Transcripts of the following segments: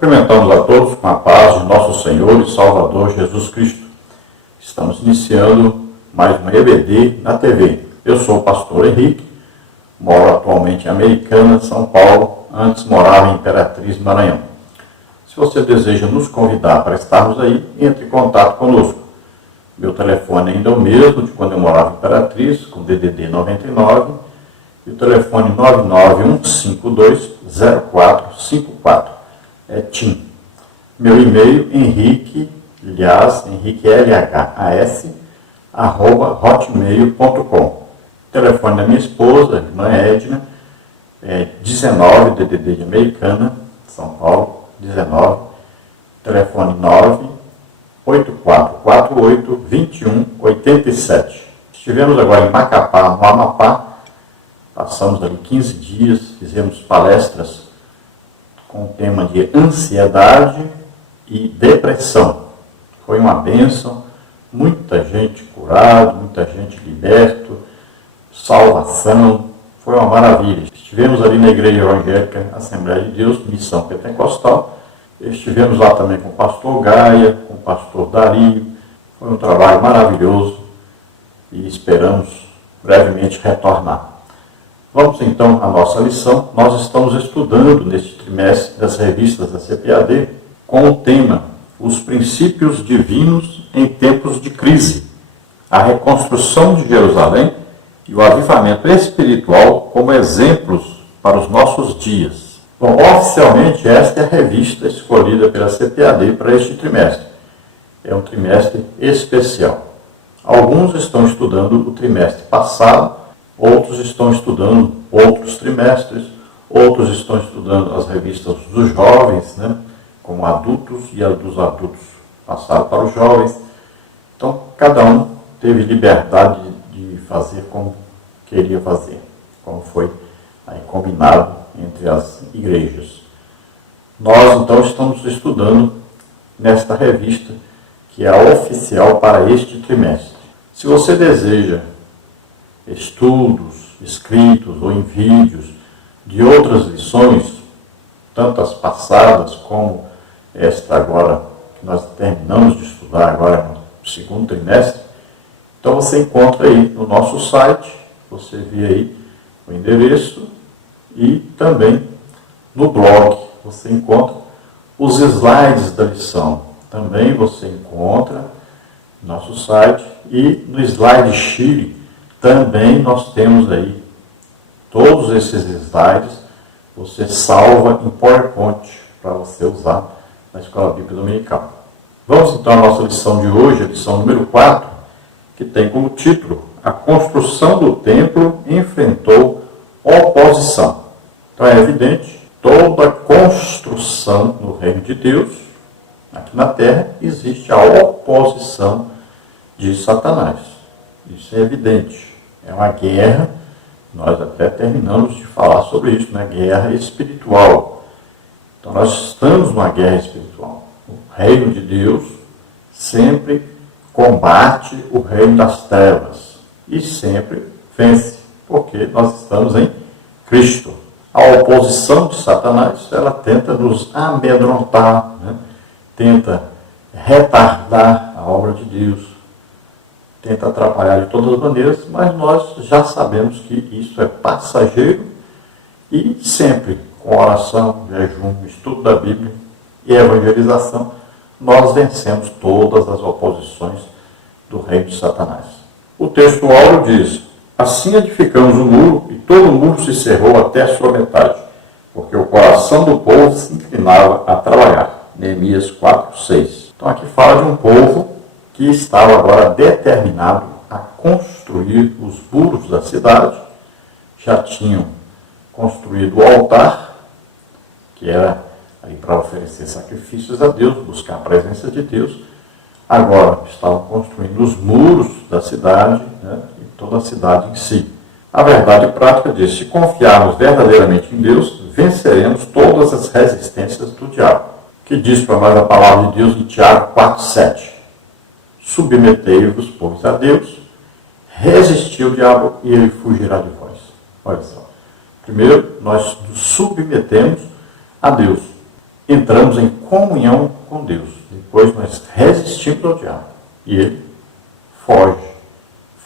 Cumprimentamos a todos com a paz de nosso Senhor e Salvador Jesus Cristo. Estamos iniciando mais uma EBD na TV. Eu sou o pastor Henrique, moro atualmente em Americana, São Paulo, antes morava em Imperatriz, Maranhão. Se você deseja nos convidar para estarmos aí, entre em contato conosco. Meu telefone ainda é o mesmo de quando eu morava em Imperatriz, com DDD 99, e o telefone 991520454. É TIM. Meu e-mail, Henrique LHAS, @hotmail.com. O telefone da minha esposa, irmã Edna, é 19, DDD de Americana, São Paulo, 19, telefone 98448-2187. Estivemos agora em Macapá, no Amapá, passamos ali 15 dias, fizemos palestras com o tema de ansiedade e depressão. Foi uma bênção, muita gente curada, muita gente liberta, salvação, foi uma maravilha. Estivemos ali na Igreja Evangélica Assembleia de Deus, Missão Pentecostal, estivemos lá também com o pastor Gaia, com o pastor Dario, foi um trabalho maravilhoso e esperamos brevemente retornar. Vamos então à nossa lição. Nós estamos estudando neste trimestre das revistas da CPAD com o tema Os Princípios Divinos em Tempos de Crise, a reconstrução de Jerusalém e o avivamento espiritual como exemplos para os nossos dias. Bom, oficialmente esta é a revista escolhida pela CPAD para este trimestre. É um trimestre especial. Alguns estão estudando o trimestre passado, outros estão estudando outros trimestres, outros estão estudando as revistas dos jovens, como adultos, e as dos adultos passaram para os jovens. Então, cada um teve liberdade de fazer como queria fazer, como foi aí combinado entre as igrejas. Nós, então, estamos estudando nesta revista, que é a oficial para este trimestre. Se você deseja estudos, escritos ou em vídeos de outras lições, tanto as passadas como esta agora, que nós terminamos de estudar agora no segundo trimestre, então você encontra aí no nosso site, você vê aí o endereço, e também no blog você encontra os slides da lição. Também você encontra no nosso site, e no Slide Chile também nós temos aí todos esses slides, você salva em PowerPoint para você usar na Escola Bíblica Dominical. Vamos então à nossa lição de hoje, a lição número 4, que tem como título A Construção do Templo Enfrentou Oposição. Então é evidente, toda construção no reino de Deus, aqui na terra, existe a oposição de Satanás. Isso é evidente. É uma guerra, nós até terminamos de falar sobre isso, guerra espiritual. Então nós estamos numa guerra espiritual. O reino de Deus sempre combate o reino das trevas e sempre vence, porque nós estamos em Cristo. A oposição de Satanás, ela tenta nos amedrontar, tenta retardar a obra de Deus, tenta atrapalhar de todas as maneiras, mas nós já sabemos que isso é passageiro e sempre com oração, jejum, estudo da Bíblia e evangelização, nós vencemos todas as oposições do reino de Satanás. O texto áureo diz: assim edificamos o muro, e todo o muro se cerrou até a sua metade, porque o coração do povo se inclinava a trabalhar. Neemias 4:6. Então aqui fala de um povo que estava agora determinado a construir os muros da cidade. Já tinham construído o altar, que era aí para oferecer sacrifícios a Deus, buscar a presença de Deus. Agora estavam construindo os muros da cidade, e toda a cidade em si. A verdade prática diz: se confiarmos verdadeiramente em Deus, venceremos todas as resistências do diabo. Que diz para nós a palavra de Deus em Tiago 4:7. Submetei-vos, pois, a Deus, resistir o diabo e ele fugirá de vós. Olha só. Primeiro, nós nos submetemos a Deus. entramos em comunhão com Deus. Depois nós resistimos ao diabo. E ele foge.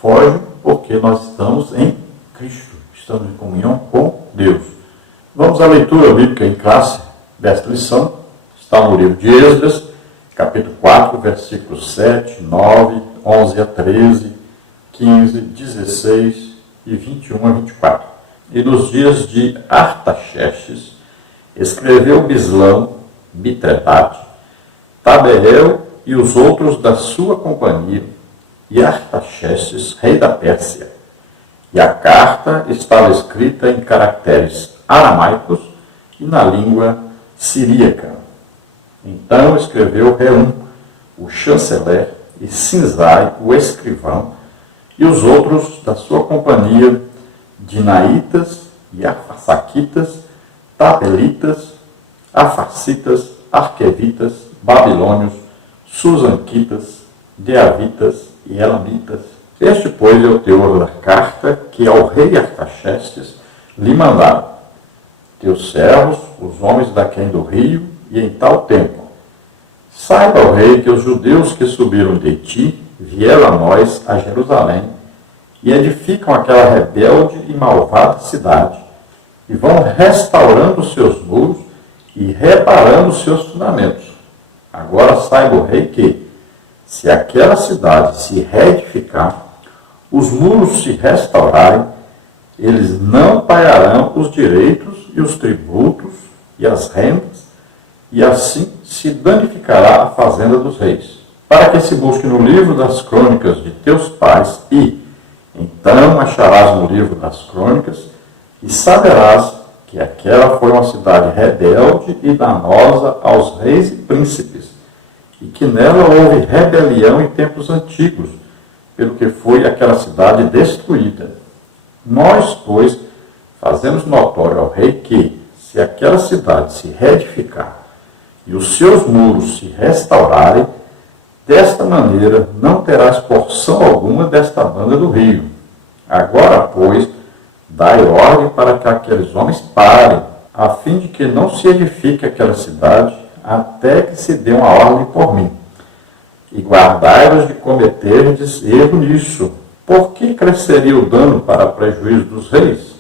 Foge porque nós estamos em Cristo. Estamos em comunhão com Deus. Vamos à leitura bíblica em classe desta lição. Está no livro de Esdras, capítulo 4, versículos 7, 9, 11 a 13, 15, 16 e 21 a 24. E nos dias de Artaxerxes, escreveu Bislão, Mitrebate, Taberel e os outros da sua companhia, e Artaxerxes, rei da Pérsia. E a carta estava escrita em caracteres aramaicos e na língua siríaca. Então escreveu Reum, o chanceler, e Sinzai, o escrivão, e os outros da sua companhia, Dinaitas e Arfasaquitas, Tabelitas, Afarcitas, Arquevitas, Babilônios, Susanquitas, Deavitas e Elamitas. Este, pois, é o teor da carta que ao rei Artaxerxes lhe mandaram. Teus servos, os homens daquém do rio, e em tal tempo. Saiba, ó rei, que os judeus que subiram de ti vieram a nós, a Jerusalém, e edificam aquela rebelde e malvada cidade, e vão restaurando os seus muros e reparando os seus fundamentos. Agora saiba, o rei, que, se aquela cidade se reedificar, os muros se restaurarem, eles não pagarão os direitos e os tributos e as rendas, e assim se danificará a fazenda dos reis. Para que se busque no livro das crônicas de teus pais, e então acharás no livro das crônicas, e saberás que aquela foi uma cidade rebelde e danosa aos reis e príncipes, e que nela houve rebelião em tempos antigos, pelo que foi aquela cidade destruída. Nós, pois, fazemos notório ao rei que, se aquela cidade se reedificar e os seus muros se restaurarem, desta maneira não terás porção alguma desta banda do rio. Agora, pois, dai ordem para que aqueles homens parem, a fim de que não se edifique aquela cidade, até que se dê uma ordem por mim. E guardai-vos de cometerdes erro nisso. Por que cresceria o dano para prejuízo dos reis?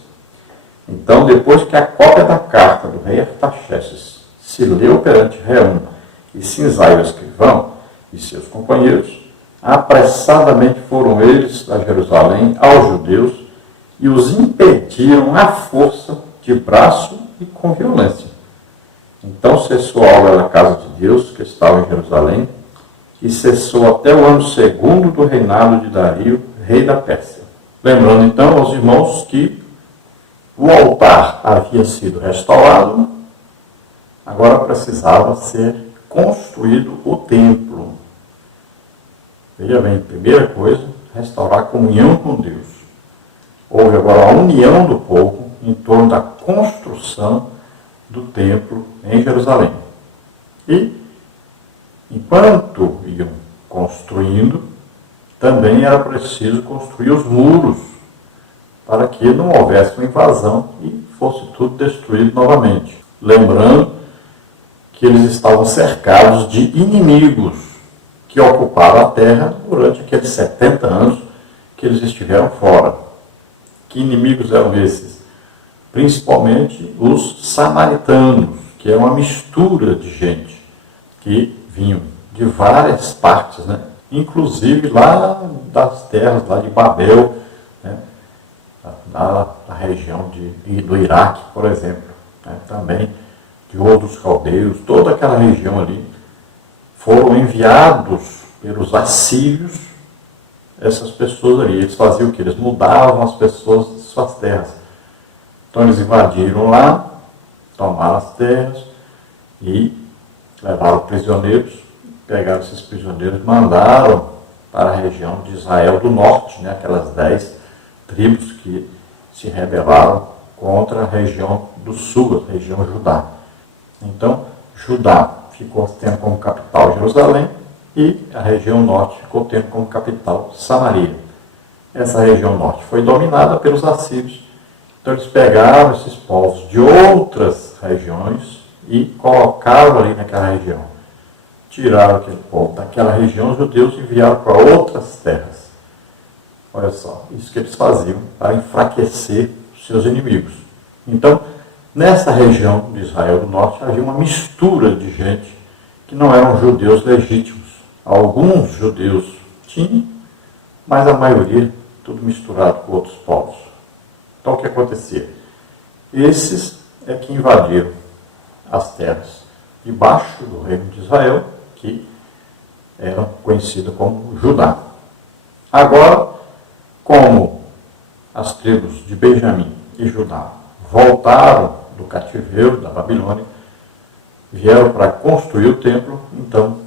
Então, depois que a cópia da carta do rei Artaxerxes se leu perante Reum e Sinzai o escrivão e seus companheiros, apressadamente foram eles a Jerusalém aos judeus e os impediram à força, de braço e com violência. Então cessou a obra da casa de Deus, que estava em Jerusalém, e cessou até o ano segundo do reinado de Dario, rei da Pérsia. Lembrando então aos irmãos que o altar havia sido restaurado, agora precisava ser construído o templo. Veja bem, primeira coisa, restaurar a comunhão com Deus. Houve agora a união do povo em torno da construção do templo em Jerusalém. E, enquanto iam construindo, também era preciso construir os muros, para que não houvesse uma invasão e fosse tudo destruído novamente. Lembrando que eles estavam cercados de inimigos que ocuparam a terra durante aqueles 70 anos que eles estiveram fora. Que inimigos eram esses? Principalmente os samaritanos, que é uma mistura de gente que vinham de várias partes, né? Inclusive lá das terras lá de Babel, né? na região do Iraque, por exemplo, né? Também de outros caldeus, toda aquela região ali, foram enviados pelos assírios, essas pessoas ali. Eles faziam o quê? Eles mudavam as pessoas de suas terras. Então eles invadiram lá, tomaram as terras e levaram prisioneiros, pegaram esses prisioneiros e mandaram para a região de Israel do Norte, né? Aquelas 10 tribos que se rebelaram contra a região do Sul, a região Judá. Então, Judá ficou tendo como capital Jerusalém e a região norte ficou tendo como capital Samaria. Essa região norte foi dominada pelos assírios. Então eles pegaram esses povos de outras regiões e colocaram ali naquela região. Tiraram aquele povo daquela região, os judeus enviaram para outras terras. Olha só, isso que eles faziam para enfraquecer os seus inimigos. Então, nessa região de Israel do Norte havia uma mistura de gente que não eram judeus legítimos. Alguns judeus tinham, mas a maioria tudo misturado com outros povos. Então o que acontecia? Esses é que invadiram as terras debaixo do reino de Israel, que eram conhecidas como Judá. Agora, como as tribos de Benjamim e Judá voltaram do cativeiro da Babilônia, vieram para construir o templo, então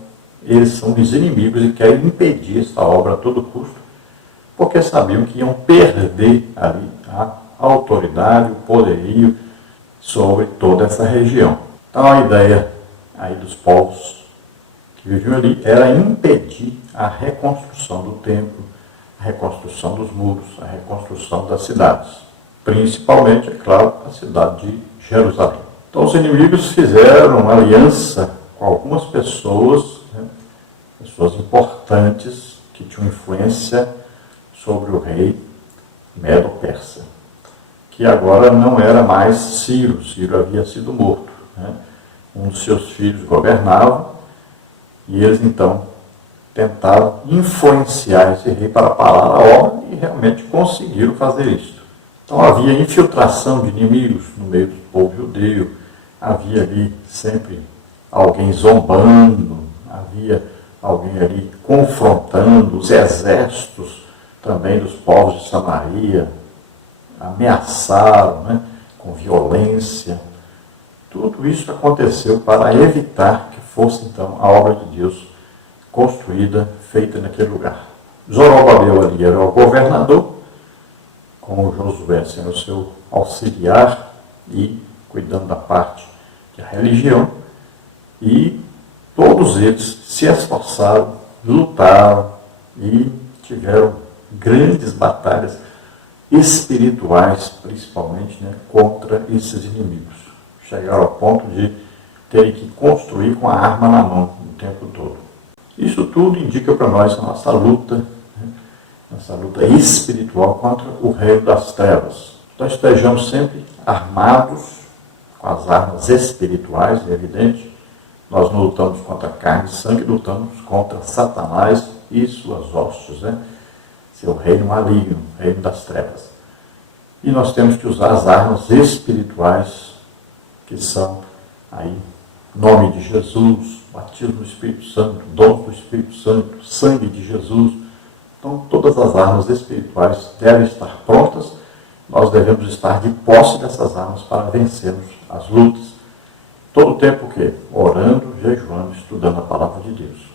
eles são os inimigos e querem impedir essa obra a todo custo, porque sabiam que iam perder ali a autoridade, o poderio sobre toda essa região. Então a ideia aí dos povos que viviam ali era impedir a reconstrução do templo, a reconstrução dos muros, a reconstrução das cidades. Principalmente, é claro, a cidade de Jerusalém. Então os inimigos fizeram uma aliança com algumas pessoas, pessoas importantes que tinham influência sobre o rei Medo-Persa, que agora não era mais Ciro. Ciro havia sido morto. Um dos seus filhos governava e eles então tentaram influenciar esse rei para parar a obra e realmente conseguiram fazer isso. Então havia infiltração de inimigos no meio do povo judeu, havia ali sempre alguém zombando, havia alguém ali confrontando os exércitos também dos povos de Samaria, ameaçaram, com violência. Tudo isso aconteceu para evitar que fosse então a obra de Deus construída, feita naquele lugar. Zorobabel ali era o governador, com Josué sendo o seu auxiliar e cuidando da parte da religião, e todos eles se esforçaram, lutaram e tiveram grandes batalhas espirituais, principalmente, contra esses inimigos. Chegaram ao ponto de terem que construir com a arma na mão o tempo todo. Isso tudo indica para nós a nossa luta espiritual contra o reino das trevas. Nós estejamos sempre armados com as armas espirituais, é evidente. Nós não lutamos contra carne e sangue, lutamos contra Satanás e suas hostes, seu reino maligno, reino das trevas. E nós temos que usar as armas espirituais, que são aí nome de Jesus, batismo do Espírito Santo, dom do Espírito Santo, sangue de Jesus. Então, todas as armas espirituais devem estar prontas. Nós devemos estar de posse dessas armas para vencermos as lutas. Todo o tempo o quê? Orando, jejuando, estudando a palavra de Deus.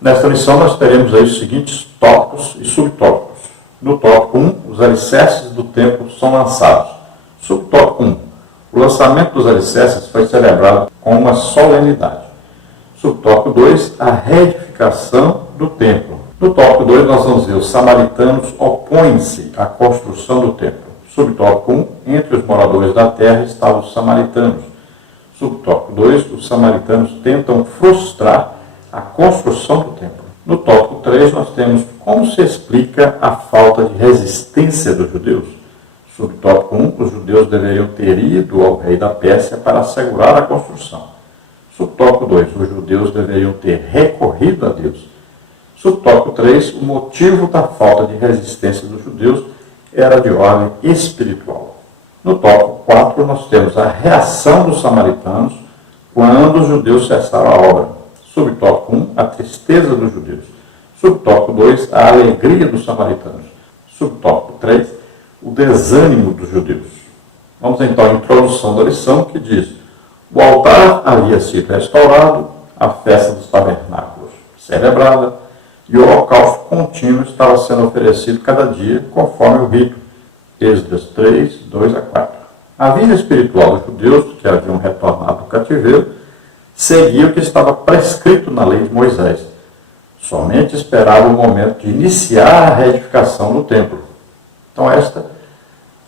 Nesta lição nós teremos aí os seguintes tópicos e subtópicos. No tópico 1, os alicerces do templo são lançados. Subtópico 1, o lançamento dos alicerces foi celebrado com uma solenidade. Subtópico 2, a reedificação do templo. No tópico 2 nós vamos ver os samaritanos opõem-se à construção do templo. Subtópico 1, entre os moradores da terra estavam os samaritanos. Subtópico 2, os samaritanos tentam frustrar a construção do templo. No tópico 3, nós temos como se explica a falta de resistência dos judeus. Subtópico 1, os judeus deveriam ter ido ao rei da Pérsia para assegurar a construção. Subtópico 2, os judeus deveriam ter recorrido a Deus. Subtópico 3, o motivo da falta de resistência dos judeus era de ordem espiritual. No tópico 4, nós temos a reação dos samaritanos quando os judeus cessaram a obra. Subtópico 1, a tristeza dos judeus. Subtópico 2, a alegria dos samaritanos. Subtópico 3, o desânimo dos judeus. Vamos então à introdução da lição, que diz: o altar havia sido restaurado, a festa dos tabernáculos celebrada, e o holocausto contínuo estava sendo oferecido cada dia, conforme o rito. Êxodo 3, 2 a 4. A vida espiritual dos judeus, que haviam retornado do cativeiro, seguia o que estava prescrito na lei de Moisés. Somente esperava o momento de iniciar a reedificação do templo. Então esta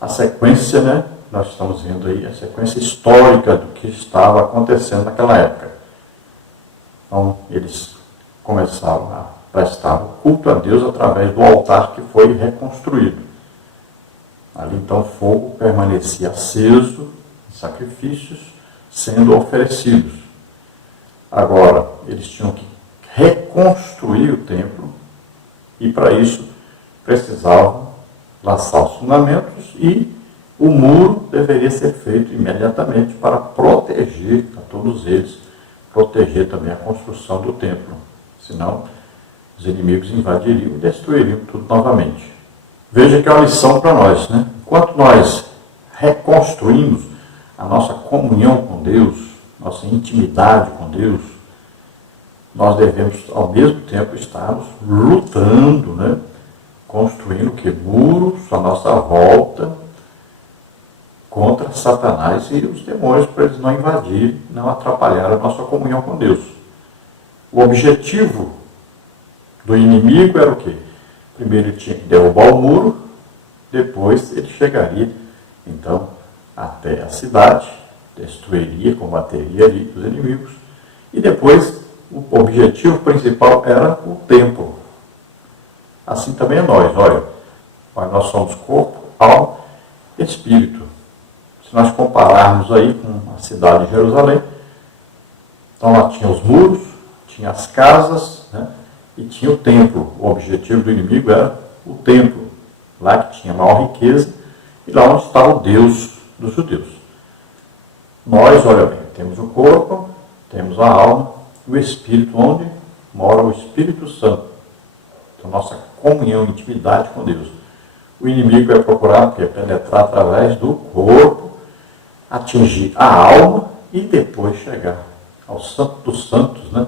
a sequência nós estamos vendo aí a sequência histórica do que estava acontecendo naquela época. Então, eles começaram a prestar o culto a Deus através do altar que foi reconstruído. Ali, então, o fogo permanecia aceso, sacrifícios sendo oferecidos. Agora, eles tinham que reconstruir o templo e, para isso, precisavam lançar os fundamentos e o muro deveria ser feito imediatamente para proteger a todos eles, proteger também a construção do templo. Senão, os inimigos invadiriam e destruiriam tudo novamente. Veja que é uma lição para nós, né? Enquanto nós reconstruímos a nossa comunhão com Deus, nossa intimidade com Deus, nós devemos, ao mesmo tempo, estarmos lutando, né? Construindo que muros à nossa volta contra Satanás e os demônios, para eles não invadirem, não atrapalhar a nossa comunhão com Deus. O objetivo do inimigo era o quê? Primeiro ele tinha que derrubar o muro, depois ele chegaria, então, até a cidade, destruiria, combateria ali os inimigos, e depois o objetivo principal era o templo. Assim também é nós, olha, nós somos corpo, alma e espírito. Se nós compararmos aí com a cidade de Jerusalém, então lá tinha os muros, tinha as casas, né, e tinha o templo. O objetivo do inimigo era o templo, lá que tinha maior riqueza e lá onde estava o Deus dos judeus. Nós, olha bem, temos o corpo, temos a alma e o espírito, onde mora o Espírito Santo. Então, nossa comunhão, intimidade com Deus. O inimigo é procurar penetrar através do corpo, atingir a alma e depois chegar ao Santo dos Santos, né?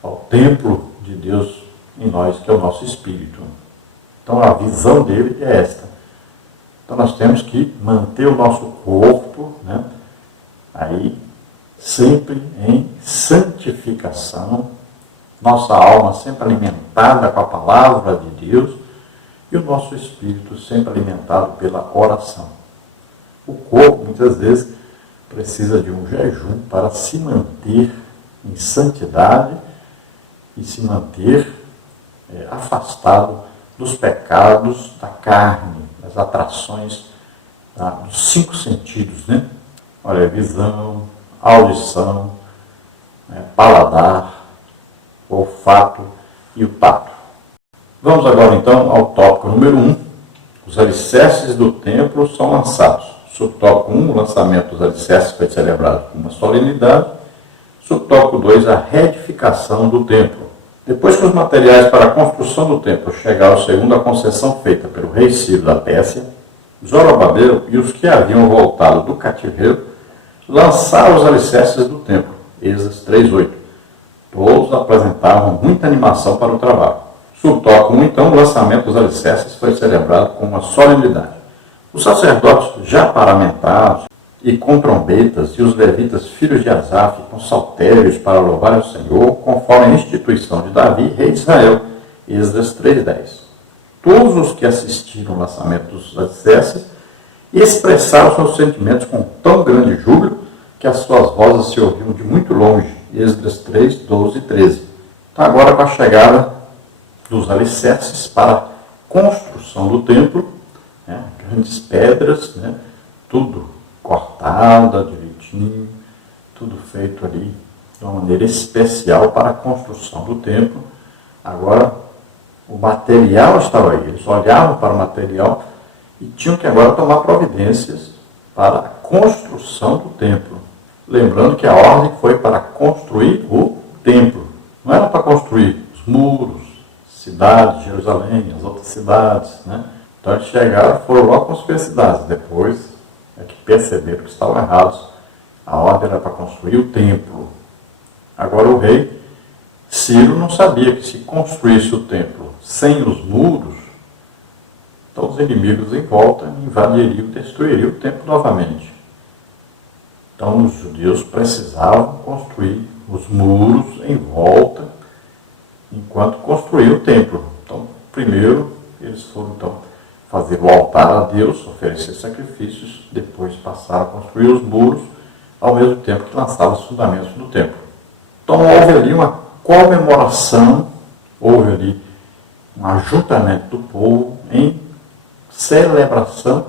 Ao templo de Deus em nós, que é o nosso espírito. Então a visão dele é esta. Então nós temos que manter o nosso corpo, né? Aí sempre em santificação, nossa alma sempre alimentada com a palavra de Deus e o nosso espírito sempre alimentado pela oração. O corpo, muitas vezes, precisa de um jejum para se manter em santidade e se manter afastado dos pecados da carne, das atrações dos 5 sentidos, né? Olha, visão, audição, paladar, olfato e o tato. Vamos agora então ao tópico número 1. Os alicerces do templo são lançados. Subtópico 1, o lançamento dos alicerces foi celebrado com uma solenidade. Subtópico 2, a reedificação do templo. Depois que os materiais para a construção do templo chegaram segundo a concessão feita pelo rei Ciro da Pérsia, Zorobabel e os que haviam voltado do cativeiro lançaram os alicerces do templo. Esdras 3:8. Todos apresentavam muita animação para o trabalho. Subtópico 1, então, o lançamento dos alicerces foi celebrado com uma solenidade. Os sacerdotes já paramentados e com trombetas, e os levitas filhos de Asaf com saltérios para louvar o Senhor, conforme a instituição de Davi, rei de Israel. Esdras 3:10. Todos os que assistiram ao lançamento dos alicerces expressaram seus sentimentos com tão grande júbilo que as suas vozes se ouviam de muito longe. Esdras 3:12 e 13. Então, agora, com a chegada dos alicerces para a construção do templo, grandes pedras, tudo cortada direitinho, tudo feito ali de uma maneira especial para a construção do templo. Agora, o material estava aí, eles olhavam para o material e tinham que agora tomar providências para a construção do templo. Lembrando que a ordem foi para construir o templo, não era para construir os muros, cidades, Jerusalém, as outras cidades, Então eles chegaram, foram logo construir as cidades, depois é que perceberam que estavam errados. A ordem era para construir o templo. Agora o rei Ciro não sabia que se construísse o templo sem os muros, então os inimigos em volta invadiriam, destruiriam o templo novamente. Então os judeus precisavam construir os muros em volta enquanto construíam o templo. Então, primeiro, eles foram então fazer o altar a Deus, oferecer sacrifícios, depois passaram a construir os muros, ao mesmo tempo que lançavam os fundamentos do templo. Então houve ali uma comemoração, houve ali um ajuntamento do povo em celebração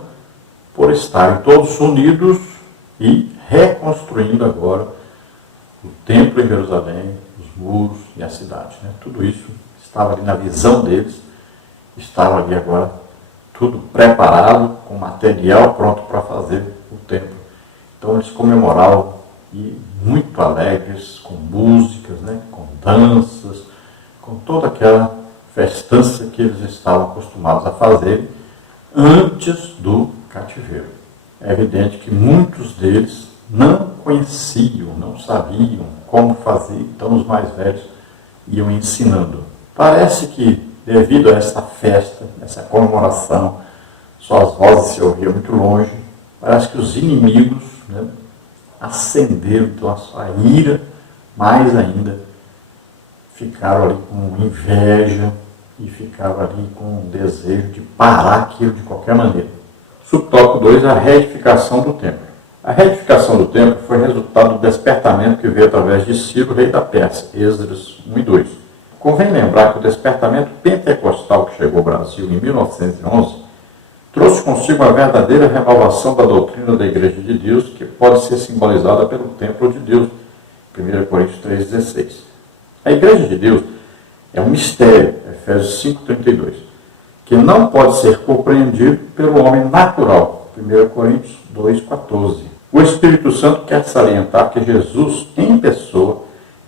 por estarem todos unidos e reconstruindo agora o templo em Jerusalém, os muros e a cidade. Tudo isso estava ali na visão deles, estava ali agora tudo preparado, com material pronto para fazer o templo. Então eles comemoravam e muito alegres, com músicas, com danças, com toda aquela festança que eles estavam acostumados a fazer antes do cativeiro. É evidente que muitos deles não conheciam, não sabiam como fazer, então os mais velhos iam ensinando. Parece que, devido a essa festa, essa comemoração, suas vozes se ouviam muito longe, parece que os inimigos acenderam então a sua ira, mais ainda, ficaram ali com inveja e ficaram ali com um desejo de parar aquilo de qualquer maneira. Subtópico 2, a reedificação do templo. A reedificação do templo foi resultado do despertamento que veio através de Ciro, rei da Pérsia, Esdras 1 e 2. Convém lembrar que o despertamento pentecostal que chegou ao Brasil em 1911 trouxe consigo uma verdadeira renovação da doutrina da Igreja de Deus, que pode ser simbolizada pelo templo de Deus, 1 Coríntios 3,16. A Igreja de Deus é um mistério, Efésios 5,32, que não pode ser compreendido pelo homem natural, 1 Coríntios 2,14. O Espírito Santo quer salientar que Jesus, em pessoa,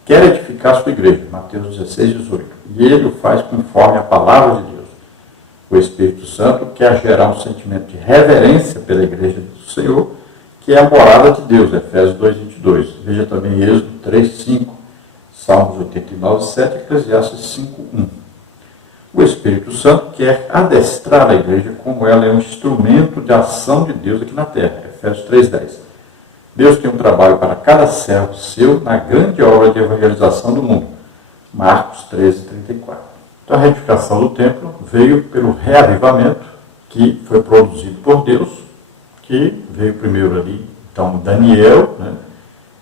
quer edificar a sua igreja, Mateus 16,18, e ele o faz conforme a palavra de Deus. O Espírito Santo quer gerar um sentimento de reverência pela igreja do Senhor, que é a morada de Deus, Efésios 2,22. Veja também Êxodo 3,5, Salmos 89,7 e Eclesiastes 5,1. O Espírito Santo quer adestrar a igreja como ela é um instrumento de ação de Deus aqui na terra, Efésios 3,10. Deus tem um trabalho para cada servo seu na grande obra de evangelização do mundo, Marcos 13,34. Então, a reedificação do templo veio pelo reavivamento que foi produzido por Deus, que veio primeiro ali, então, Daniel,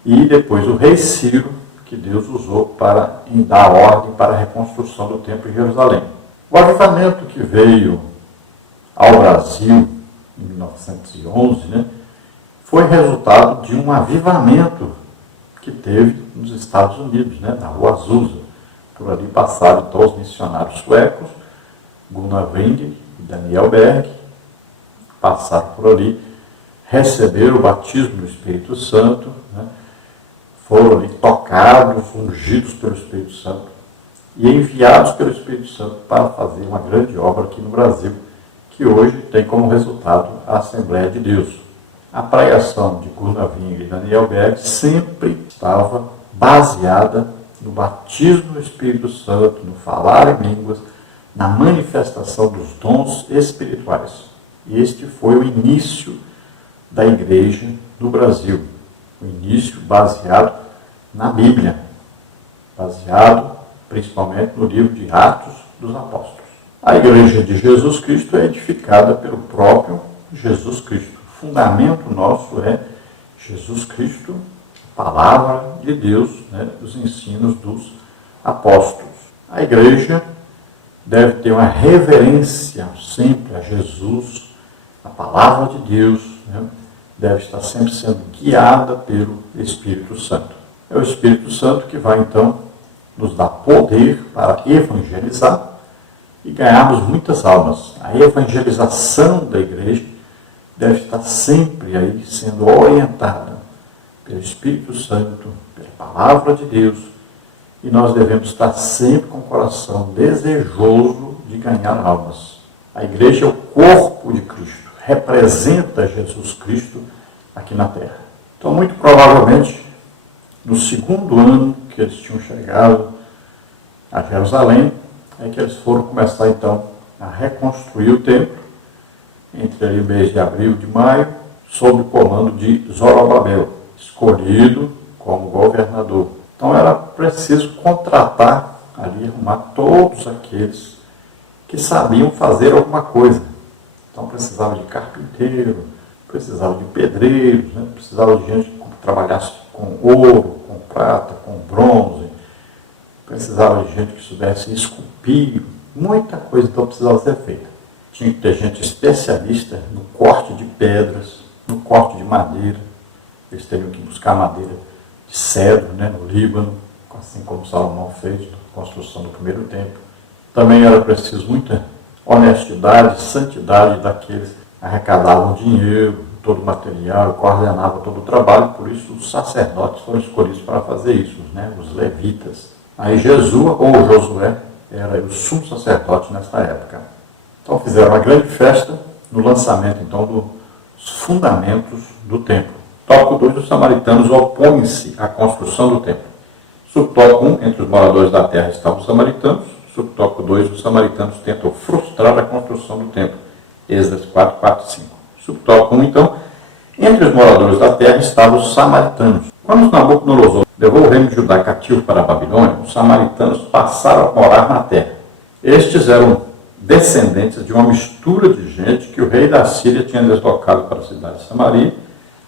e depois o rei Ciro, que Deus usou para dar ordem para a reconstrução do templo em Jerusalém. O avivamento que veio ao Brasil em 1911, foi resultado de um avivamento que teve nos Estados Unidos, na Rua Azusa. Por ali passaram então os missionários suecos, Gunnar Wingren e Daniel Berg, passaram por ali, receberam o batismo do Espírito Santo, foram ali tocados, ungidos pelo Espírito Santo e enviados pelo Espírito Santo para fazer uma grande obra aqui no Brasil, que hoje tem como resultado a Assembleia de Deus. A pregação de Gunnar Wingren e Daniel Berg sempre estava baseada no batismo do Espírito Santo, no falar em línguas, na manifestação dos dons espirituais. E este foi o início da igreja no Brasil. O início baseado na Bíblia, baseado principalmente no livro de Atos dos Apóstolos. A igreja de Jesus Cristo é edificada pelo próprio Jesus Cristo. O fundamento nosso é Jesus Cristo, a palavra de Deus, os ensinos dos apóstolos. A igreja deve ter uma reverência sempre a Jesus, a palavra de Deus, deve estar sempre sendo guiada pelo Espírito Santo. É o Espírito Santo que vai, então, nos dar poder para evangelizar e ganharmos muitas almas. A evangelização da igreja deve estar sempre aí sendo orientada pelo Espírito Santo, pela palavra de Deus, e nós devemos estar sempre com o coração desejoso de ganhar almas. A igreja é o corpo de Cristo, representa Jesus Cristo aqui na terra. Então, muito provavelmente, no segundo ano que eles tinham chegado a Jerusalém, é que eles foram começar, então, a reconstruir o templo, entre ali o mês de abril e de maio, sob o comando de Zorobabel, escolhido como governador. Então, era preciso contratar ali, arrumar todos aqueles que sabiam fazer alguma coisa. Então precisava de carpinteiro, precisava de pedreiros, né? Precisava de gente que trabalhasse com ouro, com prata, com bronze, precisava de gente que soubesse esculpir, muita coisa então precisava ser feita. Tinha que ter gente especialista no corte de pedras, no corte de madeira. Eles teriam que buscar madeira de cedro, né, no Líbano, assim como Salomão fez na construção do primeiro templo. Também era preciso muita honestidade, santidade daqueles que arrecadavam dinheiro, todo o material, coordenavam todo o trabalho. Por isso os sacerdotes foram escolhidos para fazer isso, né, os levitas. Aí Jesua ou Josué era o sumo sacerdote nessa época. Então fizeram uma grande festa no lançamento então dos fundamentos do templo. Tópico 2, os samaritanos opõem-se à construção do templo. Subtópico 1, entre os moradores da terra estavam os samaritanos. Subtópico 2, os samaritanos tentam frustrar a construção do templo. Êxodo 4, 4 e 5. Subtópico 1, então, entre os moradores da terra estavam os samaritanos. Quando Nabucodonosor levou o reino de Judá cativo para a Babilônia, os samaritanos passaram a morar na terra. Estes eram descendentes de uma mistura de gente que o rei da Síria tinha deslocado para a cidade de Samaria,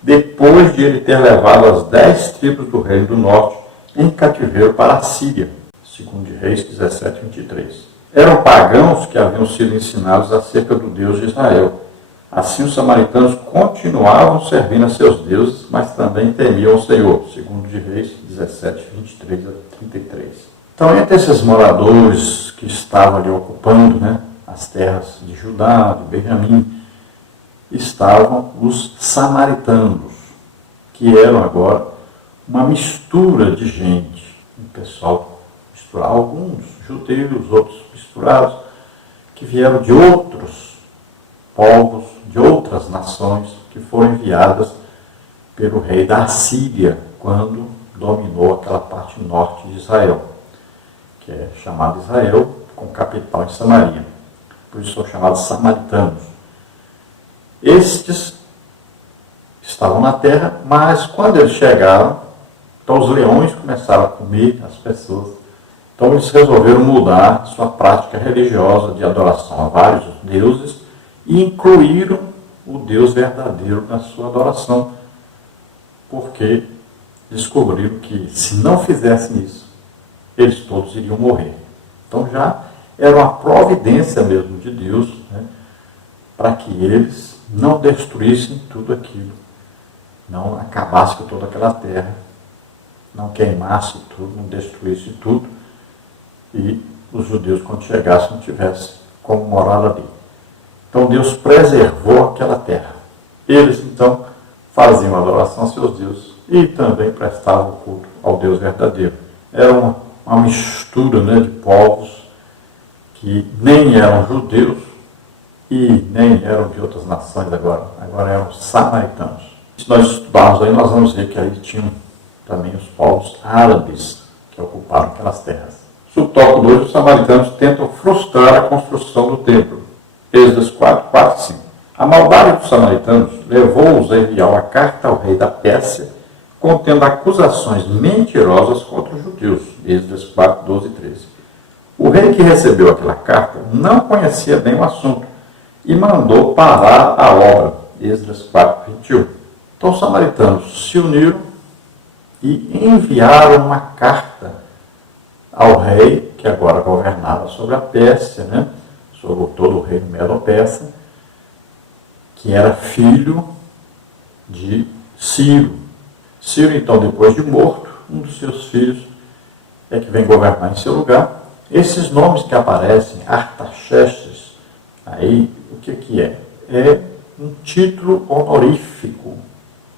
depois de ele ter levado as 10 tribos do reino do norte em cativeiro para a Síria, segundo de Reis 17, 23. Eram pagãos que haviam sido ensinados acerca do Deus de Israel. Assim os samaritanos continuavam servindo a seus deuses, mas também temiam o Senhor, segundo de Reis 17, 23 a 33. Então, entre esses moradores que estavam ali ocupando, né, as terras de Judá, de Benjamim, estavam os samaritanos, que eram agora uma mistura de gente. O pessoal misturado, alguns judeus, outros misturados, que vieram de outros povos, de outras nações, que foram enviadas pelo rei da Síria, quando dominou aquela parte norte de Israel, que é chamada Israel, com capital em Samaria. Por isso são chamados samaritanos. Estes estavam na terra, mas quando eles chegaram, então os leões começaram a comer as pessoas. Então eles resolveram mudar sua prática religiosa de adoração a vários deuses e incluíram o Deus verdadeiro na sua adoração, porque descobriram que se não fizessem isso, eles todos iriam morrer. Então já era uma providência mesmo de Deus, né, para que eles não destruíssem tudo aquilo, não acabassem com toda aquela terra, não queimasse tudo, não destruísse tudo, e os judeus, quando chegassem, não tivessem como morar ali. Então Deus preservou aquela terra. Eles, então, faziam adoração aos seus deuses e também prestavam culto ao Deus verdadeiro. Era uma mistura, né, de povos que nem eram judeus e nem eram de outras nações agora eram samaritanos. Se nós estudarmos aí, nós vamos ver que aí tinham também os povos árabes que ocuparam aquelas terras. Subtópico 2, os samaritanos tentam frustrar a construção do templo. Êxodo 4, 4 e 5. A maldade dos samaritanos levou-os a enviar uma carta ao rei da Pérsia, contendo acusações mentirosas contra os judeus. Êxodo 4, 12 e 13. O rei que recebeu aquela carta não conhecia bem o assunto e mandou parar a obra. Êxodo 4, 21. Então os samaritanos se uniram e enviaram uma carta ao rei, que agora governava sobre a Pérsia, né, sobre todo o reino medo-persa, que era filho de Ciro. Ciro, então, depois de morto, um dos seus filhos é que vem governar em seu lugar. Esses nomes que aparecem, Artaxerxes, aí o que é? É um título honorífico,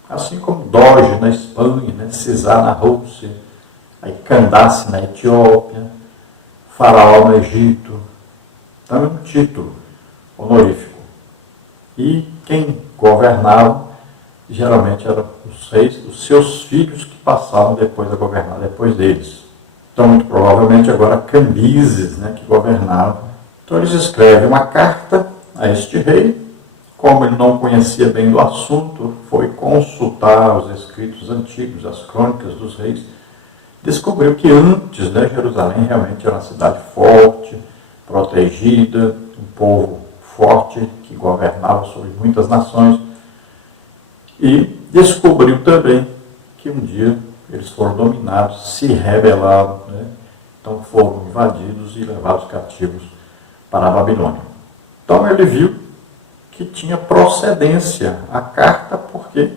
assim como Doge na Espanha, né? Cesar na Rússia, aí Candace na Etiópia, Faraó no Egito. Então é um título honorífico. E quem governava geralmente eram os reis, os seus filhos que passavam depois a governar depois deles. Então, muito provavelmente agora Cambises, né, que governava. Então eles escrevem uma carta a este rei. Como ele não conhecia bem do assunto, foi consultar os escritos antigos, as crônicas dos reis, descobriu que antes, né, Jerusalém realmente era uma cidade forte, protegida, um povo forte que governava sobre muitas nações, e descobriu também que um dia eles foram dominados, se rebelaram, né? Então foram invadidos e levados cativos para a Babilônia. Então ele viu que tinha procedência a carta, porque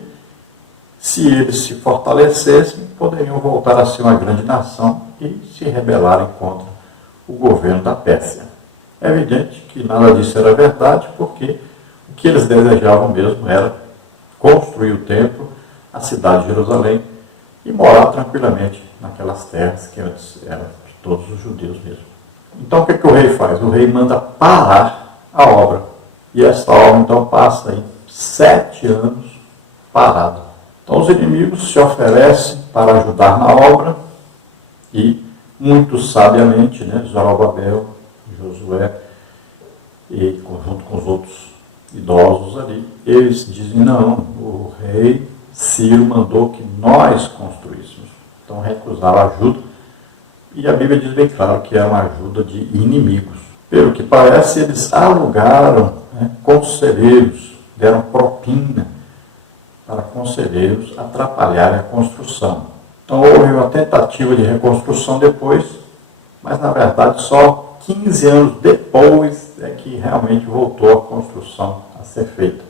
se eles se fortalecessem, poderiam voltar a ser uma grande nação e se rebelarem contra o governo da Pérsia. É evidente que nada disso era verdade, porque o que eles desejavam mesmo era construir o templo, a cidade de Jerusalém, e morar tranquilamente naquelas terras que antes eram de todos os judeus mesmo. Então o que o rei faz? O rei manda parar a obra. E essa obra então passa aí 7 anos parada. Então os inimigos se oferecem para ajudar na obra e muito sabiamente, né, Zorobabel, Josué e junto com os outros idosos ali, eles dizem: não, o rei Ciro mandou que nós construíssemos. Então recusaram a ajuda, e a Bíblia diz bem claro que é uma ajuda de inimigos. Pelo que parece, eles alugaram, né, conselheiros, deram propina para conselheiros atrapalharem a construção. Então houve uma tentativa de reconstrução depois, mas na verdade só 15 anos depois é que realmente voltou a construção a ser feita.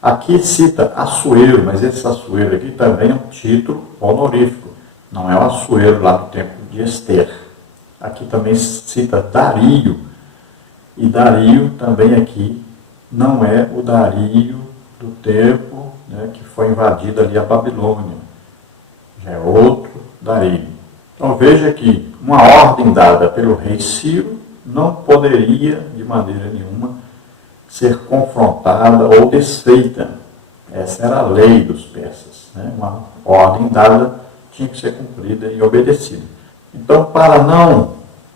Aqui cita Assuero, mas esse Assuero aqui também é um título honorífico, não é o Assuero lá do tempo de Ester. Aqui também cita Dario, e Dario também aqui não é o Dario do tempo, né, que foi invadida ali a Babilônia, já é outro Dario. Então veja que uma ordem dada pelo rei Ciro não poderia de maneira nenhuma ser confrontada ou desfeita. Essa era a lei dos persas, né? Uma ordem dada tinha que ser cumprida e obedecida. Então, para não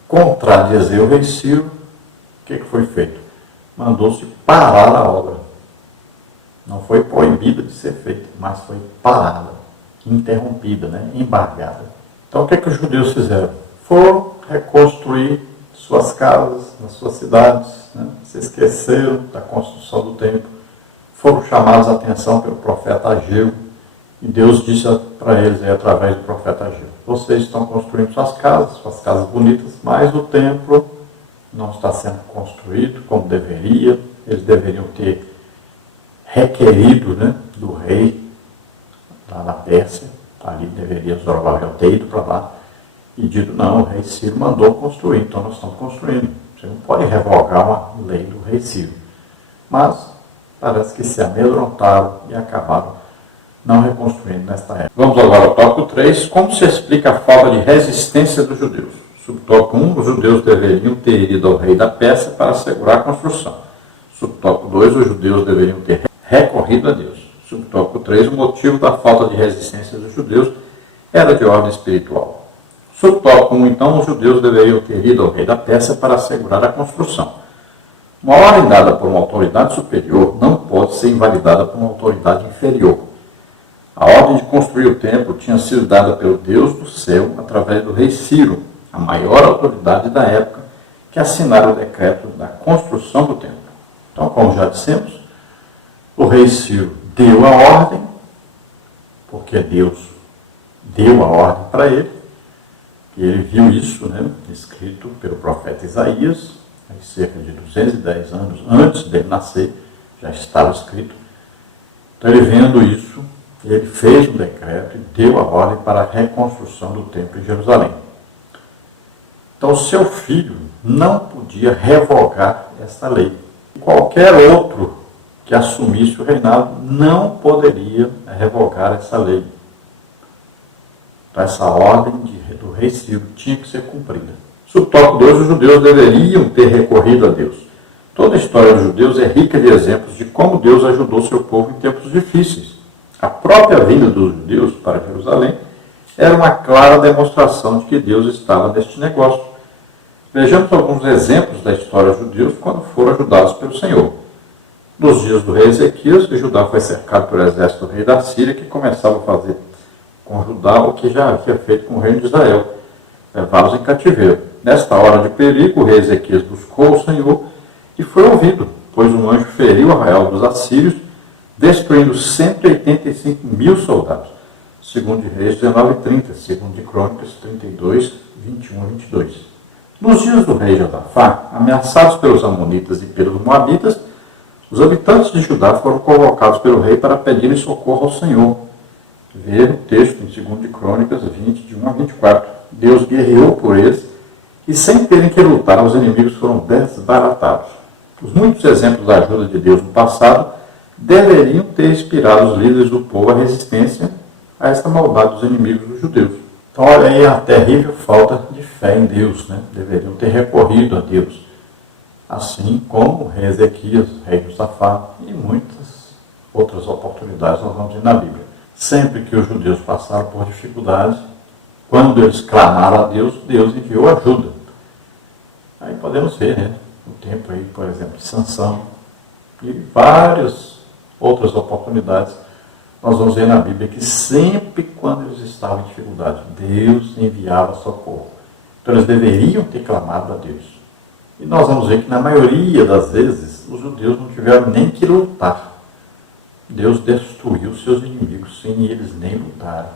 contradizer o rei Ciro, o que foi feito? Mandou-se parar a obra. Não foi proibida de ser feita, mas foi parada, interrompida, né? Embargada. Então, o que os judeus fizeram? Foram reconstruir suas casas, nas suas cidades, né? Se esqueceram da construção do templo, foram chamados a atenção pelo profeta Ageu, e Deus disse para eles, aí, através do profeta Ageu: vocês estão construindo suas casas bonitas, mas o templo não está sendo construído como deveria. Eles deveriam ter requerido, né, do rei lá na Pérsia, ali deveria Zorobabel ter ido para lá e dito: não, o rei Ciro mandou construir, então nós estamos construindo. Você não pode revogar uma lei do rei Ciro. Mas parece que se amedrontaram e acabaram não reconstruindo nesta época. Vamos agora ao tópico 3, como se explica a falta de resistência dos judeus. Subtópico 1, os judeus deveriam ter ido ao rei da Pérsia para assegurar a construção. Subtópico 2, os judeus deveriam ter recorrido a Deus. Subtópico 3, o motivo da falta de resistência dos judeus era de ordem espiritual. Subtópico 1, então, os judeus deveriam ter ido ao rei da Pérsia para assegurar a construção. Uma ordem dada por uma autoridade superior não pode ser invalidada por uma autoridade inferior. A ordem de construir o templo tinha sido dada pelo Deus do céu através do rei Ciro, a maior autoridade da época, que assinara o decreto da construção do templo. Então, como já dissemos, o rei Ciro deu a ordem, porque Deus deu a ordem para ele, e ele viu isso, né, escrito pelo profeta Isaías, cerca de 210 anos antes dele nascer, já estava escrito. Então, ele vendo isso, ele fez um decreto e deu a ordem para a reconstrução do templo em Jerusalém. Então, seu filho não podia revogar essa lei. Qualquer outro que assumisse o reinado não poderia revogar essa lei. Então, essa ordem do rei Ciro tinha que ser cumprida. Subtópico 2, os judeus deveriam ter recorrido a Deus. Toda a história dos judeus é rica de exemplos de como Deus ajudou seu povo em tempos difíceis. A própria vinda dos judeus para Jerusalém era uma clara demonstração de que Deus estava neste negócio. Vejamos alguns exemplos da história dos judeus quando foram ajudados pelo Senhor. Nos dias do rei Ezequias, Judá foi cercado pelo exército do rei da Síria, que começava a fazer com Judá o que já havia feito com o reino de Israel, levá-los em cativeiro. Nesta hora de perigo, o rei Ezequias buscou o Senhor e foi ouvido. pois um anjo feriu o arraial dos assírios, destruindo 185.000 soldados. Segundo de Reis 19:30, segundo de Crônicas 32, 21 a 22. Nos dias do rei Josafá, ameaçados pelos amonitas e pelos moabitas, os habitantes de Judá foram convocados pelo rei para pedirem socorro ao Senhor. Ver o texto em 2 de Crônicas 20, de 1 a 24. Deus guerreou por eles e, sem terem que lutar, os inimigos foram desbaratados. Os muitos exemplos da ajuda de Deus no passado deveriam ter inspirado os líderes do povo à resistência a esta maldade dos inimigos dos judeus. Então, olha aí a terrível falta de fé em Deus, né? Deveriam ter recorrido a Deus. Assim como o rei Ezequias, o rei Josafá e muitas outras oportunidades nós vamos ver na Bíblia. Sempre que os judeus passaram por dificuldades, quando eles clamaram a Deus, Deus enviou ajuda. Aí podemos ver, né? No tempo aí, por exemplo, de Sansão e várias outras oportunidades, nós vamos ver na Bíblia que sempre quando eles estavam em dificuldade, Deus enviava socorro. Então eles deveriam ter clamado a Deus. E nós vamos ver que na maioria das vezes os judeus não tiveram nem que lutar. Deus destruiu seus inimigos sem eles nem lutarem.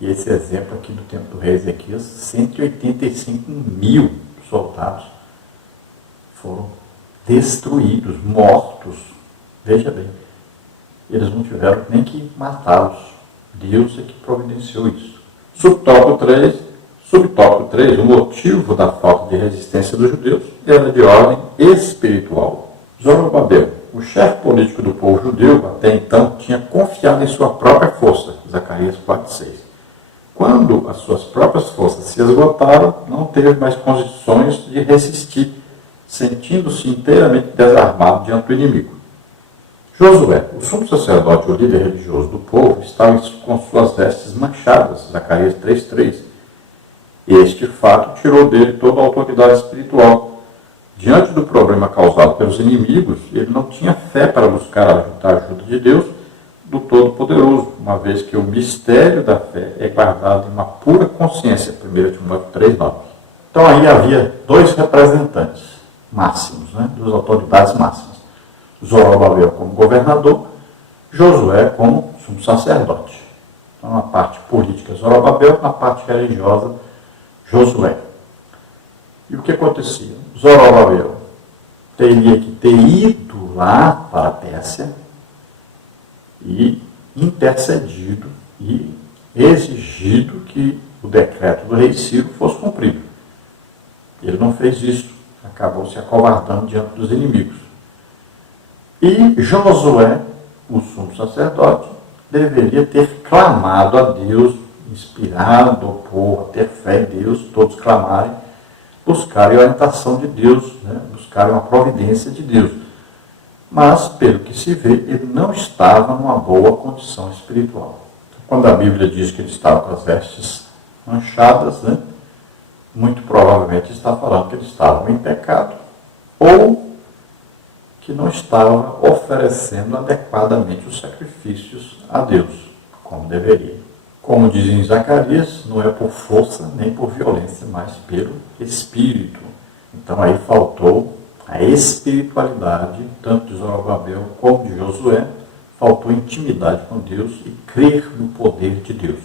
E esse exemplo aqui do tempo do rei Ezequias, 185.000 soldados foram destruídos, mortos. Veja bem, eles não tiveram nem que matá-los. Deus é que providenciou isso. Subtópico 3, o motivo da falta de resistência dos judeus era de ordem espiritual. Zorobabel, o chefe político do povo judeu, até então, tinha confiado em sua própria força. Zacarias 4:6. Quando as suas próprias forças se esgotaram, não teve mais condições de resistir, sentindo-se inteiramente desarmado diante do inimigo. Josué, o sumo sacerdote, o líder religioso do povo, estava com suas vestes manchadas. Zacarias 3:3. Este fato tirou dele toda a autoridade espiritual. Diante do problema causado pelos inimigos, ele não tinha fé para buscar a ajuda de Deus, do Todo-Poderoso, uma vez que o mistério da fé é guardado em uma pura consciência. 1 Timóteo 3:9. Então aí havia dois representantes máximos, né, duas autoridades máximas. Zorobabel como governador, Josué como sumo sacerdote. Então na parte política Zorobabel, na parte religiosa Josué. E o que acontecia? Zorobabel teria que ter ido lá para a Pérsia e intercedido e exigido que o decreto do rei Ciro fosse cumprido. Ele não fez isso, acabou se acovardando diante dos inimigos. E Josué, o sumo sacerdote, deveria ter clamado a Deus, inspirado o povo a ter fé em Deus, todos clamarem, buscarem a orientação de Deus, né? Buscarem a providência de Deus. Mas, pelo que se vê, ele não estava numa boa condição espiritual. Quando a Bíblia diz que ele estava com as vestes manchadas, né? Muito provavelmente está falando que ele estava em pecado ou que não estava oferecendo adequadamente os sacrifícios a Deus, como deveria. Como diz em Zacarias, não é por força nem por violência, mas pelo Espírito. Então aí faltou a espiritualidade, tanto de Zorobabel como de Josué, faltou intimidade com Deus e crer no poder de Deus.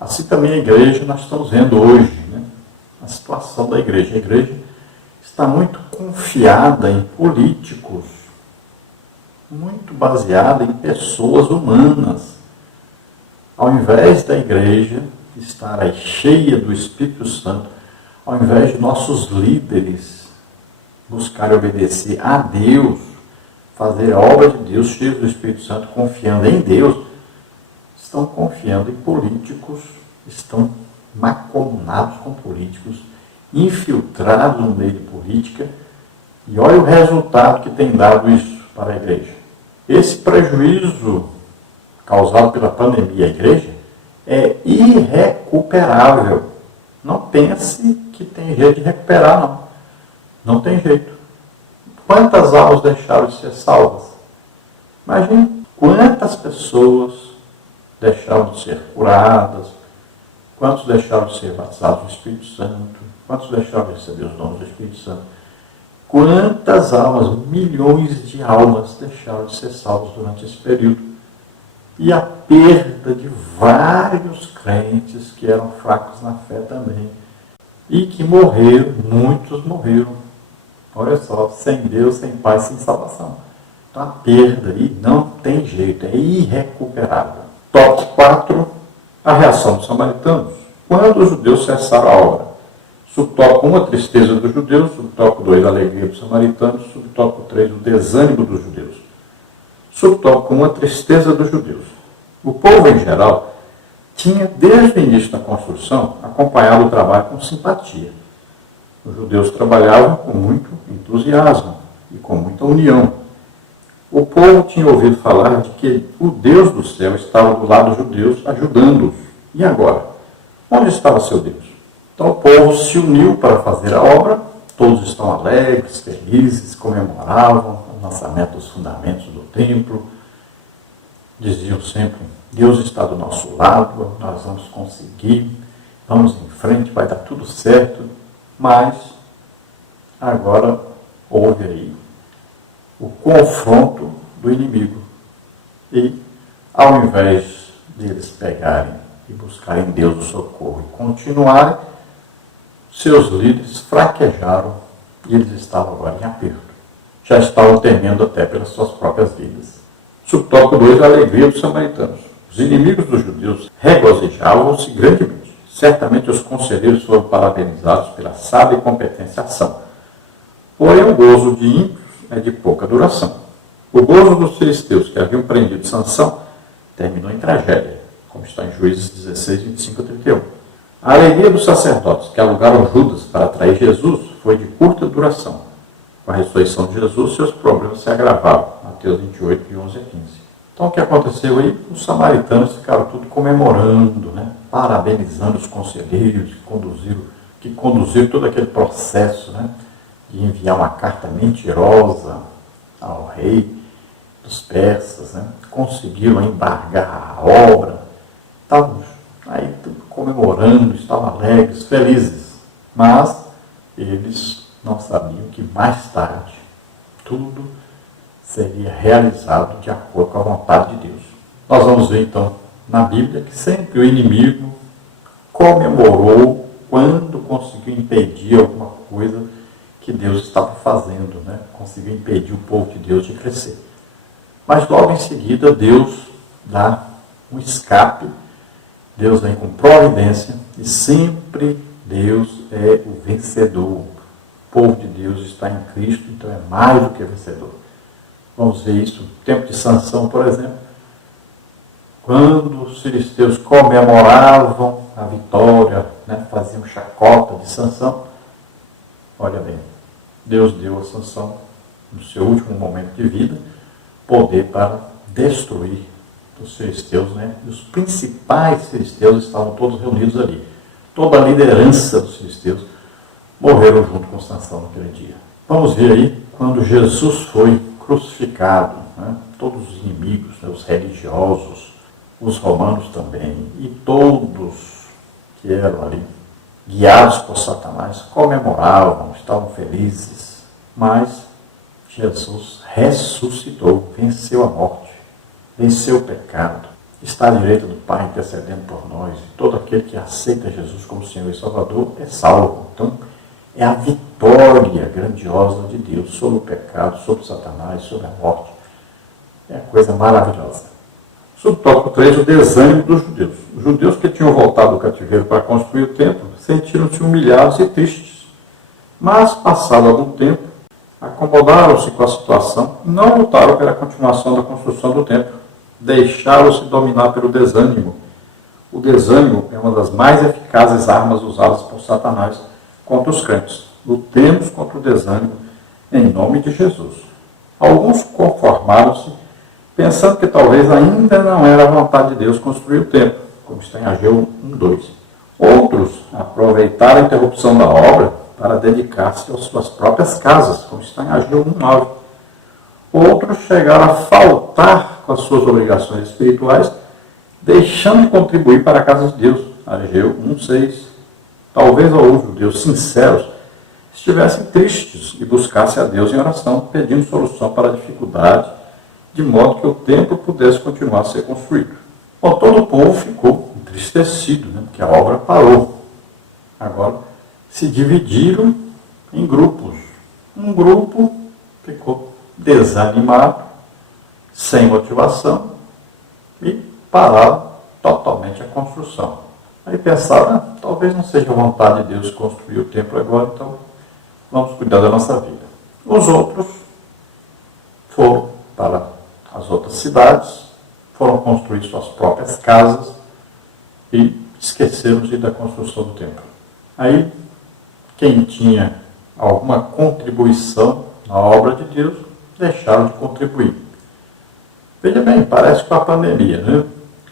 Assim também a igreja, nós estamos vendo hoje, né, a situação da igreja. A igreja está muito confiada em políticos, muito baseada em pessoas humanas. Ao invés da igreja estar aí cheia do Espírito Santo, ao invés de nossos líderes buscarem obedecer a Deus, fazer a obra de Deus, cheios do Espírito Santo, confiando em Deus, estão confiando em políticos, estão macomunados com políticos, infiltrados no meio de política, e olha o resultado que tem dado isso para a igreja. Esse prejuízo causado pela pandemia à igreja é irrecuperável. Não pense que tem jeito de recuperar, não. Não tem jeito. Quantas almas deixaram de ser salvas? Imagine quantas pessoas deixaram de ser curadas, quantos deixaram de ser batizados do Espírito Santo, quantos deixaram de receber os dons do Espírito Santo. Quantas almas, milhões de almas deixaram de ser salvos durante esse período. E a perda de vários crentes que eram fracos na fé também. E que morreram, muitos morreram. Olha só, sem Deus, sem paz, sem salvação. Então a perda aí não tem jeito, é irrecuperável. Tópico 4, a reação dos samaritanos. Quando os judeus cessaram a obra. Subtópico 1, a tristeza dos judeus. Subtópico 2, a alegria dos samaritanos. Subtópico 3, o desânimo dos judeus. Subtópico 1, a tristeza dos judeus. O povo, em geral, tinha, desde o início da construção, acompanhado o trabalho com simpatia. Os judeus trabalhavam com muito entusiasmo e com muita união. O povo tinha ouvido falar de que o Deus do céu estava do lado dos judeus, ajudando-os. E agora? Onde estava seu Deus? Então o povo se uniu para fazer a obra, todos estão alegres, felizes, comemoravam o lançamento dos fundamentos do templo, diziam sempre, Deus está do nosso lado, nós vamos conseguir, vamos em frente, vai dar tudo certo, mas agora houve aí o confronto do inimigo e ao invés deles pegarem e buscarem em Deus o socorro e continuarem, seus líderes fraquejaram e eles estavam agora em aperto. Já estavam temendo até pelas suas próprias vidas. Subtópico 2, a alegria dos samaritanos. Os inimigos dos judeus regozijavam-se grandemente. Certamente os conselheiros foram parabenizados pela sábia e competente ação. Porém, o gozo de ímpios é de pouca duração. O gozo dos filisteus que haviam prendido Sansão terminou em tragédia, como está em Juízes 16, 25 a 31. A alegria dos sacerdotes que alugaram Judas para atrair Jesus foi de curta duração. Com a ressurreição de Jesus, seus problemas se agravaram. Mateus 28, de 11 a 15. Então, o que aconteceu aí? Os samaritanos ficaram tudo comemorando, parabenizando os conselheiros que conduziram todo aquele processo, de enviar uma carta mentirosa ao rei dos persas, conseguiram embargar a obra, estavam aí comemorando, estavam alegres, felizes, mas eles não sabiam que mais tarde tudo seria realizado de acordo com a vontade de Deus. Nós vamos ver então na Bíblia que sempre o inimigo comemorou quando conseguiu impedir alguma coisa que Deus estava fazendo, conseguiu impedir o povo de Deus de crescer. Mas logo em seguida Deus dá um escape, Deus vem com providência e sempre Deus é o vencedor. O povo de Deus está em Cristo, então é mais do que vencedor. Vamos ver isso no tempo de Sansão, por exemplo. Quando os filisteus comemoravam a vitória, faziam chacota de Sansão, olha bem, Deus deu a Sansão, no seu último momento de vida, poder para destruir os filisteus, E os principais filisteus estavam todos reunidos ali. Toda a liderança dos filisteus morreram junto com Sansão naquele dia. Vamos ver aí, quando Jesus foi crucificado, todos os inimigos, os religiosos, os romanos também, e todos que eram ali guiados por Satanás, comemoravam, estavam felizes, mas Jesus ressuscitou, venceu a morte, venceu o pecado, está à direita do Pai intercedendo por nós, e todo aquele que aceita Jesus como Senhor e Salvador é salvo. Então, é a vitória grandiosa de Deus sobre o pecado, sobre Satanás, sobre a morte. É uma coisa maravilhosa. Subtópico 3, o desânimo dos judeus. Os judeus que tinham voltado do cativeiro para construir o templo sentiram-se humilhados e tristes. Mas, passado algum tempo, acomodaram-se com a situação e não lutaram pela continuação da construção do templo. Deixaram-se dominar pelo desânimo. O desânimo é uma das mais eficazes armas usadas por Satanás contra os crentes. Lutemos contra o desânimo em nome de Jesus. Alguns conformaram-se, pensando que talvez ainda não era a vontade de Deus construir o templo, como está em Ageu 1:2. Outros aproveitaram a interrupção da obra para dedicar-se às suas próprias casas, como está em Ageu 1:9. Outros chegaram a faltar com as suas obrigações espirituais, deixando de contribuir para a casa de Deus, Ageu 1:6. Talvez alguns judeus sinceros estivessem tristes e buscassem a Deus em oração, pedindo solução para a dificuldade, de modo que o templo pudesse continuar a ser construído. Bom, todo o povo ficou entristecido, né, porque a obra parou. Agora, se dividiram em grupos. Um grupo ficou desanimado, sem motivação, e pararam totalmente a construção. Aí pensaram, talvez não seja a vontade de Deus construir o templo agora, então vamos cuidar da nossa vida. Os outros foram para as outras cidades, foram construir suas próprias casas e esqueceram-se da construção do templo. Aí, quem tinha alguma contribuição na obra de Deus, deixaram de contribuir. Veja bem, parece com a pandemia, né?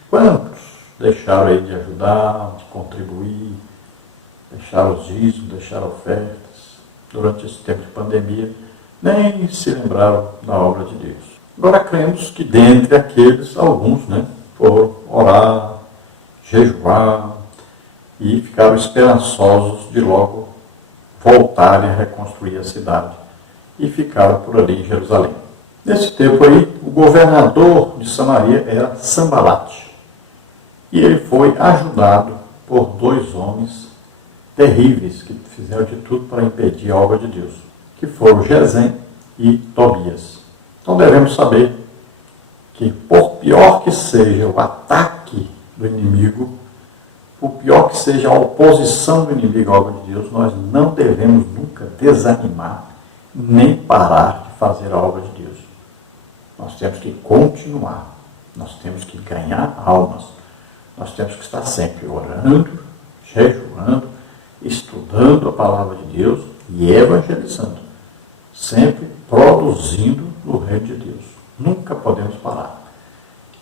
Quantos deixaram aí de ajudar, de contribuir, deixaram os dízimos, deixaram ofertas durante esse tempo de pandemia, nem se lembraram da obra de Deus. Agora cremos que dentre aqueles, alguns, né, foram orar, jejuar e ficaram esperançosos de logo voltarem a reconstruir a cidade e ficaram por ali em Jerusalém. Nesse tempo aí, o governador de Samaria era Sambalate. E ele foi ajudado por 2 homens terríveis que fizeram de tudo para impedir a obra de Deus, que foram Gesem e Tobias. Então devemos saber que, por pior que seja o ataque do inimigo, por pior que seja a oposição do inimigo à obra de Deus, nós não devemos nunca desanimar, nem parar de fazer a obra de Deus. Nós temos que continuar, nós temos que ganhar almas, nós temos que estar sempre orando, jejuando, estudando a palavra de Deus e evangelizando, sempre produzindo no reino de Deus. Nunca podemos parar.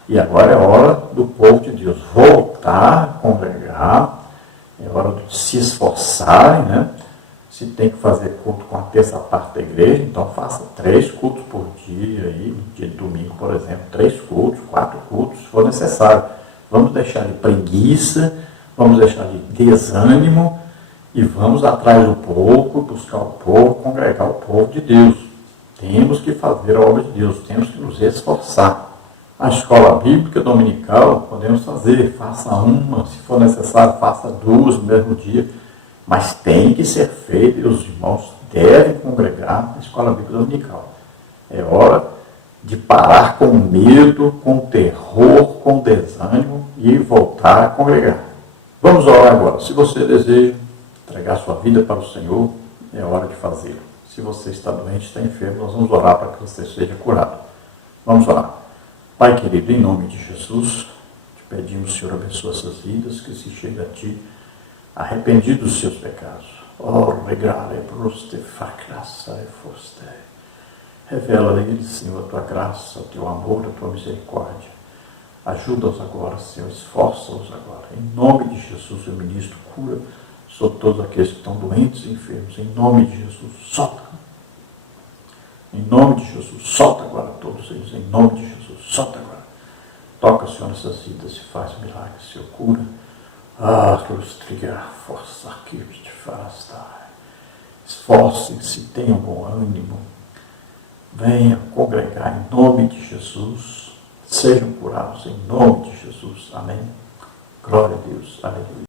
E agora é hora do povo de Deus voltar a congregar, é hora de se esforçarem, né? Se tem que fazer culto com a terça parte da igreja, então faça 3 cultos por dia, aí, no dia de domingo, por exemplo, 3 cultos, 4 cultos, se for necessário. Vamos deixar de preguiça, vamos deixar de desânimo e vamos atrás do povo, buscar o povo, congregar o povo de Deus. Temos que fazer a obra de Deus, temos que nos esforçar. A escola bíblica dominical podemos fazer, faça uma, se for necessário, faça 2 no mesmo dia, mas tem que ser feito e os irmãos devem congregar na escola bíblica dominical. É hora de parar com medo, com terror, com desânimo e voltar a congregar. Vamos orar agora. Se você deseja entregar sua vida para o Senhor, é hora de fazê-lo. Se você está doente, está enfermo, nós vamos orar para que você seja curado. Vamos orar. Pai querido, em nome de Jesus, te pedimos, Senhor, abençoa essas vidas, que se chegue a Ti arrependido dos seus pecados. Revela a eles, Senhor, a Tua graça, o Teu amor, a Tua misericórdia. Ajuda-os agora, Senhor, esforça-os agora. Em nome de Jesus, eu ministro cura sobre todos aqueles que estão doentes e enfermos. Em nome de Jesus, solta. Em nome de Jesus, solta agora todos eles. Em nome de Jesus, solta agora. Toca, Senhor, nessas vidas e faz milagres, Senhor, cura. Força aqui te farás. Esforcem-se, tenham bom ânimo. Venham congregar em nome de Jesus. Sejam curados em nome de Jesus. Amém. Glória a Deus. Aleluia.